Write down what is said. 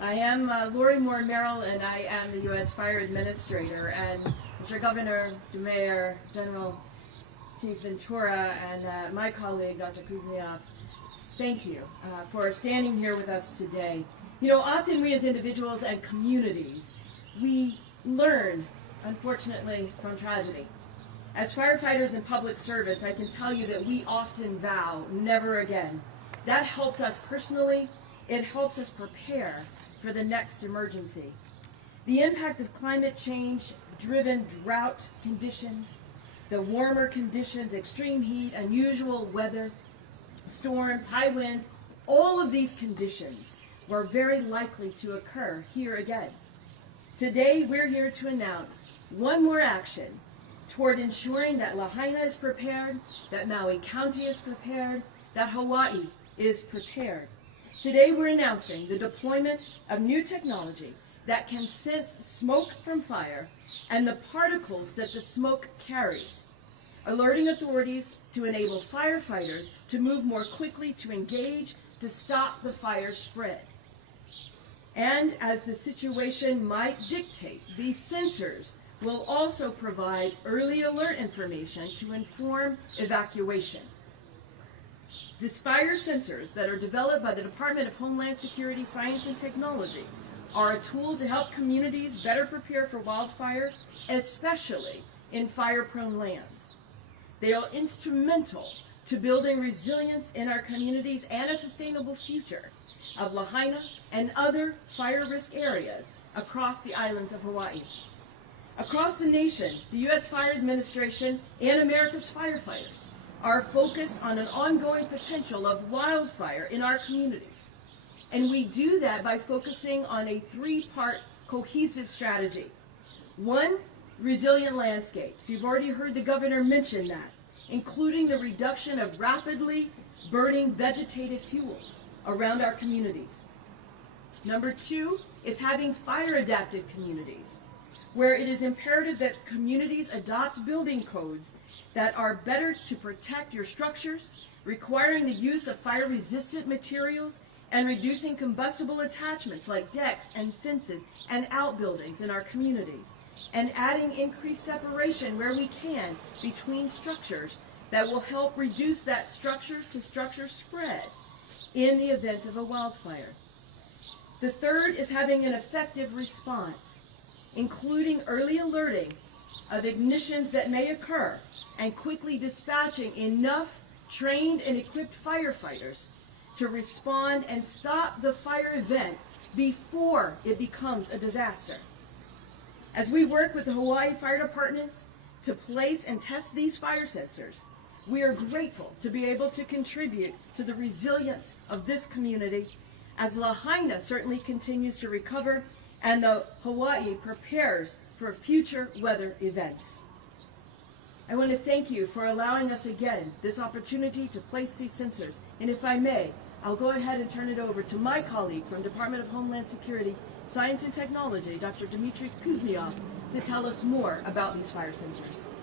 I am Lori Moore Merrill, and I am the U.S. Fire Administrator. And Mr. Governor, Mr. Mayor, General Chief Ventura, and my colleague, Dr. Kuzniak, thank you for standing here with us today. You know, often we as individuals and communities, we learn, unfortunately, from tragedy. As firefighters and public servants, I can tell you that we often vow never again. That helps us personally. It helps us prepare for the next emergency. The impact of climate change-driven drought conditions, the warmer conditions, extreme heat, unusual weather, storms, high winds, all of these conditions were very likely to occur here again. Today, we're here to announce one more action toward ensuring that Lahaina is prepared, that Maui County is prepared, that Hawaii is prepared. Today we're announcing the deployment of new technology that can sense smoke from fire and the particles that the smoke carries, alerting authorities to enable firefighters to move more quickly to engage to stop the fire spread. And as the situation might dictate, these sensors will also provide early alert information to inform evacuation. These fire sensors that are developed by the Department of Homeland Security, Science and Technology are a tool to help communities better prepare for wildfire, especially in fire-prone lands. They are instrumental to building resilience in our communities and a sustainable future of Lahaina and other fire risk areas across the islands of Hawaii. Across the nation, the U.S. Fire Administration and America's firefighters are focused on an ongoing potential of wildfire in our communities. And we do that by focusing on a three-part cohesive strategy. One, resilient landscapes. You've already heard the governor mention that, including the reduction of rapidly burning vegetative fuels around our communities. Number two is having fire-adapted communities, where it is imperative that communities adopt building codes that are better to protect your structures, requiring the use of fire-resistant materials and reducing combustible attachments like decks and fences and outbuildings in our communities, and adding increased separation where we can between structures that will help reduce that structure-to-structure spread in the event of a wildfire. The third is having an effective response, including early alerting of ignitions that may occur and quickly dispatching enough trained and equipped firefighters to respond and stop the fire event before it becomes a disaster. As we work with the Hawaii Fire Departments to place and test these fire sensors, we are grateful to be able to contribute to the resilience of this community as Lahaina certainly continues to recover and the Hawaii prepares for future weather events. I want to thank you for allowing us again this opportunity to place these sensors. And if I may, I'll go ahead and turn it over to my colleague from Department of Homeland Security, Science and Technology, Dr. Dmitry Kuzniak, to tell us more about these fire sensors.